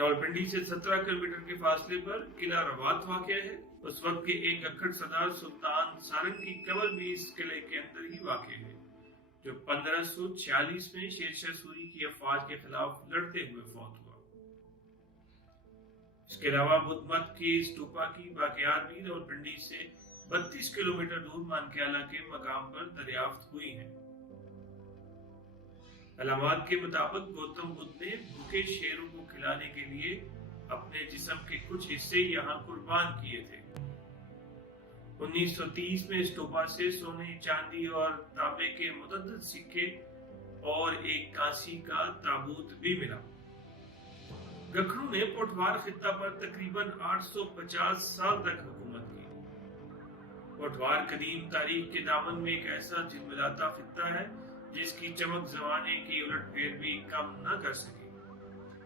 रावलपिंडी से 17 किलोमीटर के फासले पर किला रवात वाक़ है। उस वक्त के एक अक्खड़ सरदार सुल्तान सारंग की कब्र भी इस किले के अंदर ही वाक़ है, जो 1546 में शेरशाह सूरी की अफवाज के खिलाफ लड़ते हुए फौत हुआ। इसके अलावा बुद्ध मत के स्तूपा की बाक़ियात भी रावलपिंडी से 32 किलोमीटर दूर मानक्याला के मकाम पर दरियाफ्त हुई हैं। अलामात के मुताबिक गौतम बुद्ध ने भूखे शेरों को खिलाने के लिए अपने जिस्म के कुछ हिस्से यहाँ कुर्बान किए थे। 1930 में स्तूपा से सोने, चांदी और तांबे के मुतअद्दिद सिक्के और एक कांसी का ताबूत भी मिला। गखरू ने पोठवार खित्ता पर तकरीबन 850 साल तक हुकूमत की। पोठवार कदीम तारीख के दामन में एक ऐसा झिलमिलाता खित्ता है जिसकी चमक जमाने की उलटफेर भी कम न कर सके।